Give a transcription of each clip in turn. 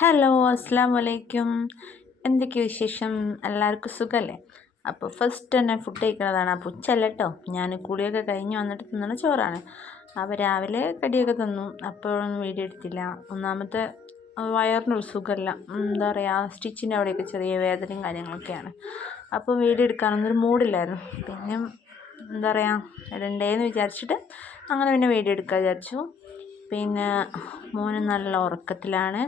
Hello, അസ്സാം വലൈക്കും. എന്തൊക്കെ വിശേഷം? എല്ലാവർക്കും സുഖമല്ലേ? അപ്പോൾ ഫസ്റ്റ് തന്നെ ഫുഡ് കഴിക്കുന്നതാണ്. അപ്പോൾ ഉച്ചല്ല കേട്ടോ, ഞാൻ കുളിയൊക്കെ കഴിഞ്ഞ് വന്നിട്ട് തിന്നുന്ന ചോറാണ്. അപ്പോൾ രാവിലെ കടിയൊക്കെ തിന്നു. അപ്പോഴൊന്നും വീഡിയോ എടുത്തില്ല. ഒന്നാമത്തെ വയറിനൊരു സുഖമല്ല, എന്താ പറയുക, സ്റ്റിച്ചിൻ്റെ അവിടെയൊക്കെ ചെറിയ വേദനയും കാര്യങ്ങളൊക്കെയാണ്. അപ്പോൾ വീഡിയോ എടുക്കാനൊന്നൊരു മൂഡില്ലായിരുന്നു. പിന്നെ എന്താ പറയുക, ഇടണ്ടേന്ന് വിചാരിച്ചിട്ട് അങ്ങനെ പിന്നെ വീഡിയോ എടുക്കാൻ വിചാരിച്ചു. പിന്നെ മോന് നല്ല ഉറക്കത്തിലാണ്.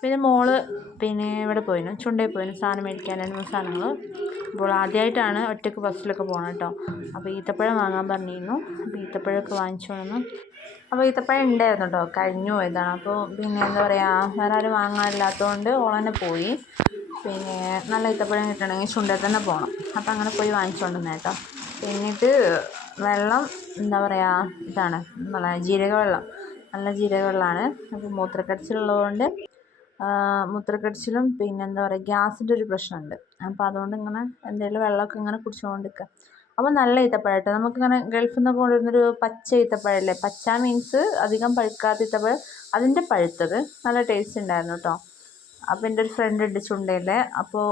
പിന്നെ മോള് ഇവിടെ പോയിരുന്നു, ചുണ്ടയിൽ പോയിരുന്നു സാധനം മേടിക്കാൻ, 2-3 സാധനങ്ങൾ. അപ്പോൾ ആദ്യമായിട്ടാണ് ഒറ്റയ്ക്ക് ബസ്സിലൊക്കെ പോകണം കേട്ടോ. അപ്പോൾ ഈത്തപ്പഴം വാങ്ങാൻ പറഞ്ഞിരുന്നു. അപ്പോൾ ഈത്തപ്പഴമൊക്കെ വാങ്ങിച്ചു വന്നു. അപ്പോൾ ഈത്തപ്പഴം ഉണ്ടായിരുന്നു കേട്ടോ, കഴിഞ്ഞു പോയതാണ്. അപ്പോൾ പിന്നെ എന്താ പറയുക, വേറെ ആരും വാങ്ങാനില്ലാത്തതുകൊണ്ട് ഓളന്നെ പോയി. പിന്നെ നല്ല ഈത്തപ്പഴം കിട്ടണമെങ്കിൽ ചുണ്ടയിൽ തന്നെ പോകണം. അപ്പോൾ അങ്ങനെ പോയി വാങ്ങിച്ചുകൊണ്ട് വന്നു കേട്ടോ. പിന്നിട്ട് വെള്ളം എന്താ പറയുക, ഇതാണ് നമ്മളെ ജീരകവെള്ളം, നല്ല ജീരകവെള്ളമാണ്. അപ്പോൾ മൂത്രക്കടച്ചിലുള്ളതുകൊണ്ട് മൂത്രക്കടച്ചിലും പിന്നെ എന്താ പറയുക, ഗ്യാസിൻ്റെ ഒരു പ്രശ്നമുണ്ട്. അപ്പോൾ അതുകൊണ്ട് ഇങ്ങനെ എന്തെങ്കിലും വെള്ളമൊക്കെ ഇങ്ങനെ കുടിച്ചുകൊണ്ട് നിൽക്കുക. അപ്പോൾ നല്ല ഈത്തപ്പഴം കേട്ടോ, നമുക്കിങ്ങനെ ഗൾഫിൽ നിന്നൊക്കെ കൊണ്ടുവരുന്നൊരു പച്ച ഈത്തപ്പഴമല്ലേ, പച്ച മീൻസ് അധികം പഴുക്കാത്ത ഈത്തപ്പഴം, അതിൻ്റെ പഴുത്തത് നല്ല ടേസ്റ്റ് ഉണ്ടായിരുന്നു കേട്ടോ. അപ്പോൾ എൻ്റെ ഒരു ഫ്രണ്ട് ഉണ്ട് ചുണ്ടയിലെ, അപ്പോൾ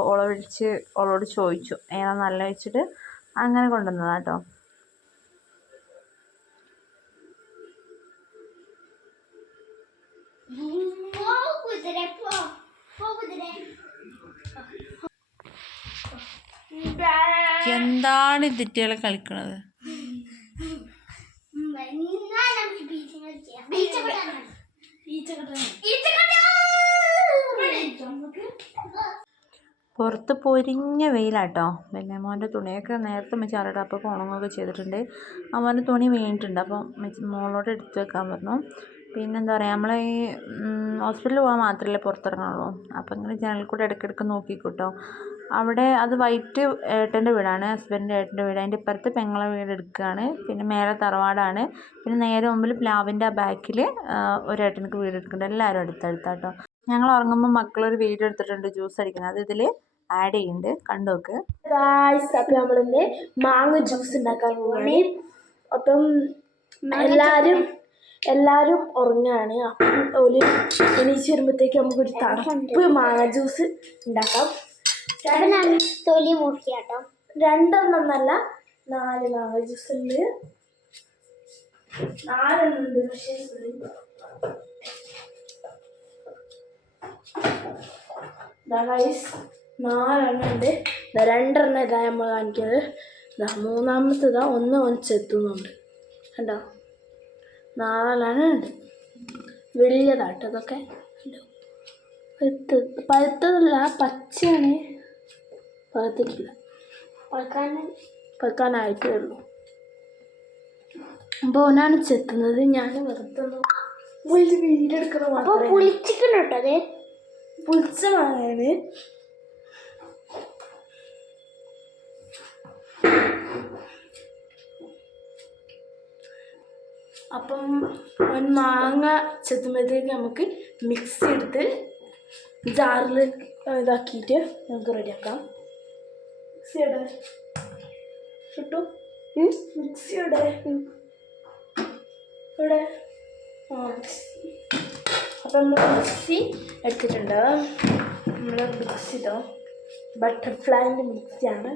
ഓളോട് ചോദിച്ചു ഏതാ നല്ല വെച്ചിട്ട് അങ്ങനെ കൊണ്ടുവന്നതാണ് കേട്ടോ. എന്താണ് ഇതിറ്റുകളെ കളിക്കണത്? പുറത്ത് പൊരിഞ്ഞ വെയിലാട്ടോ. പിന്നെ മോൻ്റെ തുണിയൊക്കെ നേരത്തെ വെച്ചാറിട്ട് അപ്പോൾ ഉണങ്ങുകയൊക്കെ ചെയ്തിട്ടുണ്ട്. മോൻ്റെ തുണി വീണിട്ടുണ്ട്. അപ്പോൾ മോളോട് എടുത്ത് വെക്കാൻ പറഞ്ഞു. പിന്നെന്താ പറയുക, നമ്മൾ ഈ ഹോസ്പിറ്റലിൽ പോകാൻ മാത്രമല്ലേ പുറത്തിറങ്ങുള്ളൂ. അപ്പോൾ ഇങ്ങനെ ജനലിൽ കൂടെ ഇടയ്ക്കിടയ്ക്ക് നോക്കിക്കൂട്ടോ. അവിടെ അത് വൈറ്റ് ഏട്ടൻ്റെ വീടാണ്, ഹസ്ബൻഡിൻ്റെ ഏട്ടൻ്റെ വീട്. അതിൻ്റെ ഇപ്പുറത്ത് പെങ്ങളെ വീട് എടുക്കുകയാണ്. പിന്നെ മേലെ തറവാടാണ്. പിന്നെ നേരെ മുമ്പിൽ പ്ലാവിൻ്റെ ആ ബാക്കിൽ ഒരേട്ടനക്ക് വീട് എടുക്കുന്നുണ്ട്. എല്ലാവരും അടുത്തടുത്താട്ടോ. ഞങ്ങൾ ഉറങ്ങുമ്പോൾ മക്കളൊരു വീഡിയോ എടുത്തിട്ടുണ്ട് ജ്യൂസ് അടിക്കുന്നത്, അത് ഇതിൽ ആഡ് ചെയ്യുന്നുണ്ട്, കണ്ടു നോക്ക്. അപ്പം നമ്മളിന്ന് മാങ്ങ ജ്യൂസ് ഉണ്ടാക്കാൻ പോവാണ്. അപ്പം എല്ലാവരും ഉറങ്ങുകയാണ്. അപ്പം ഒരു എണീച്ച് വരുമ്പോഴത്തേക്ക് നമുക്കൊരു തണുപ്പ് മാങ്ങ ജ്യൂസ് ഉണ്ടാക്കാം. തൊലി മുറിക്കാട്ടോ, 2 എന്നല്ല 4 മാങ്ങ ജ്യൂസ് ഉണ്ട്. 4 ഉണ്ട്, പക്ഷേ 4 ഉണ്ട്. 2 ഇതാ നമ്മൾ കാണിക്കുന്നത്. മൂന്നാമത്തേതാ ഒന്ന് ചെത്തുന്നുണ്ട്, കണ്ടോ? 4 ഉണ്ട്, വലിയതാട്ടോ അതൊക്കെ. പഴുത്തതല്ല, പച്ചയാണ്, പഴുത്തിട്ടില്ല, പഴുക്കാനായിട്ടേ ഉള്ളൂ. അപ്പോൾ ഒന്നാണ് ചെത്തുന്നത്. ഞാൻ വെറുതെ വീടെടുക്കണം. അപ്പോൾ പുളിച്ചിക്കണം കേട്ടോ, അതെ പുളിച്ച മാങ്ങയാണ്. അപ്പം ഒരു മാങ്ങ ചെത്തുമ്പോഴത്തേക്ക് നമുക്ക് മിക്സി എടുത്ത് ജാറിൽ ഇതാക്കിയിട്ട് നമുക്ക് റെഡിയാക്കാം. മിക്സിയുടെ കിട്ടു, മിക്സിയുടെ ഇവിടെ അപ്പം നമ്മൾ മിക്സി എടുത്തിട്ടുണ്ട്. നമ്മുടെ മിക്സി ഇതോ ബട്ടർഫ്ലൈൻ്റെ മിക്സിയാണ്.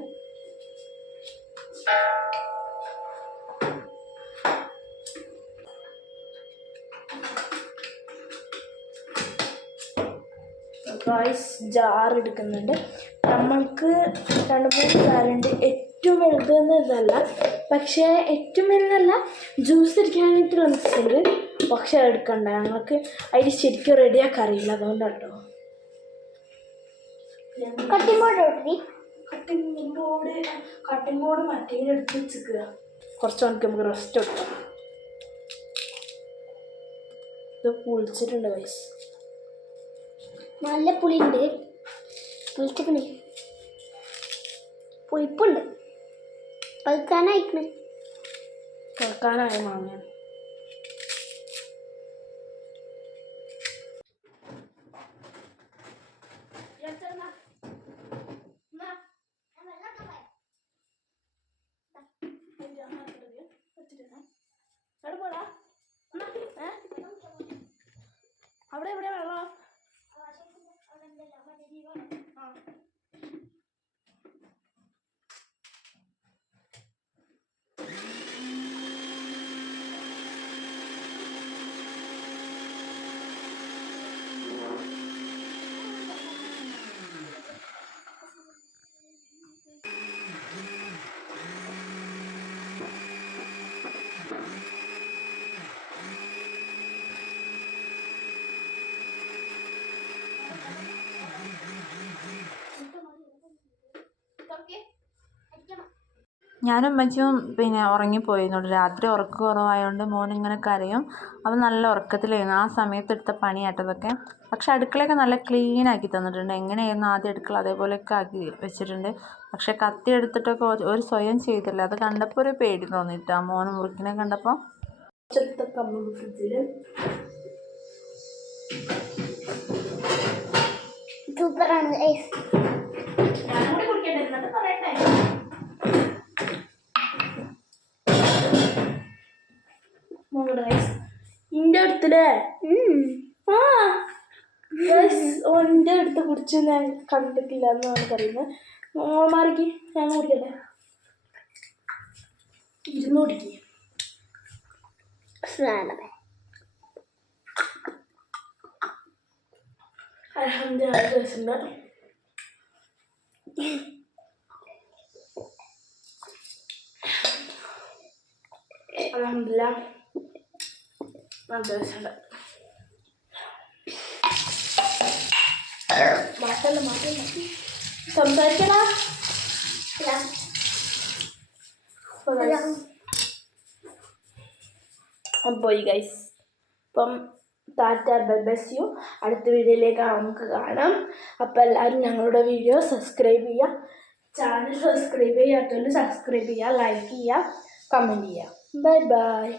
ജാർ എടുക്കുന്നുണ്ട്. നമ്മൾക്ക് 2-3 ജാറുണ്ട്. ഏറ്റവും വലുതെന്നല്ല, പക്ഷേ ഏറ്റവും വലുതല്ല, ജ്യൂസ് അടിക്കാനായിട്ടുള്ള മിക്സി ഉണ്ട്, പക്ഷെ എടുക്കണ്ട, ഞങ്ങൾക്ക് അതിൽ ശരിക്കും റെഡിയാക്കാൻ അറിയില്ല, അതുകൊണ്ടാട്ടോ. കട്ടിംഗ് ബോർഡ് മറ്റേ എടുത്ത് വെച്ചിക്കുക. കുറച്ച് മണിക്ക് നമുക്ക് റെസ്റ്റ് എടുക്കാം. ഇത് പുളിച്ചിട്ടുണ്ട് വയസ്സ്, നല്ല പുളിയുണ്ട്, പുളിച്ചിക്കണേ, പുളിപ്പുണ്ട്, പഴുക്കാനായ മാങ്ങ. ഞാനും ഉമ്മച്ചിയും പിന്നെ ഉറങ്ങിപ്പോയിരുന്നുള്ളൂ. രാത്രി ഉറക്കം കുറവായതുകൊണ്ട് മോനിങ്ങനെ കരയും. അവൻ നല്ല ഉറക്കത്തിലായിരുന്നു. ആ സമയത്ത് എടുത്ത പണിയാട്ടതൊക്കെ. പക്ഷെ അടുക്കളയൊക്കെ നല്ല ക്ലീൻ ആക്കി തന്നിട്ടുണ്ട്. എങ്ങനെയായിരുന്നു ആദ്യം അടുക്കള അതേപോലെയൊക്കെ ആക്കി വെച്ചിട്ടുണ്ട്. പക്ഷെ കത്തി എടുത്തിട്ടൊക്കെ ഒരു സ്വയം ചെയ്തില്ല. അത് കണ്ടപ്പോൾ ഒരു പേടി തോന്നിയിട്ടാ മോന് മുറിക്കിനെ കണ്ടപ്പോൾ. സൂപ്പറാണ് ഇന്റെ അടുത്തില്ലേ ഓൻ്റെ അടുത്ത് കുടിച്ച് ഞാൻ കണ്ടിട്ടില്ല എന്നാണ് പറയുന്നത്. മോൾമാർക്ക് ഞാൻ കുടിക്കട്ടെ, ഇരുന്ന് കുടിക്കുക. അൽഹംദുലില്ലാഹ് രസമുണ്ട്. അൽഹംദുലില്ലാഹ് നല്ല രസമുണ്ട്. മാറ്റല്ല സംസാരിക്കടാ. പോയി ഗൈസ്. അപ്പം tata bye bye see you. അടുത്ത വീഡിയോയിലേക്ക് നമുക്ക് കാണാം. അപ്പോൾ എല്ലാവരും ഞങ്ങളുടെ വീഡിയോ സബ്സ്ക്രൈബ് ചെയ്യുക. ചാനൽ സബ്സ്ക്രൈബ് ചെയ്യാത്തവർ സബ്സ്ക്രൈബ് ചെയ്യുക, ലൈക്ക് ചെയ്യുക, കമൻറ്റ് ചെയ്യുക. Bye by.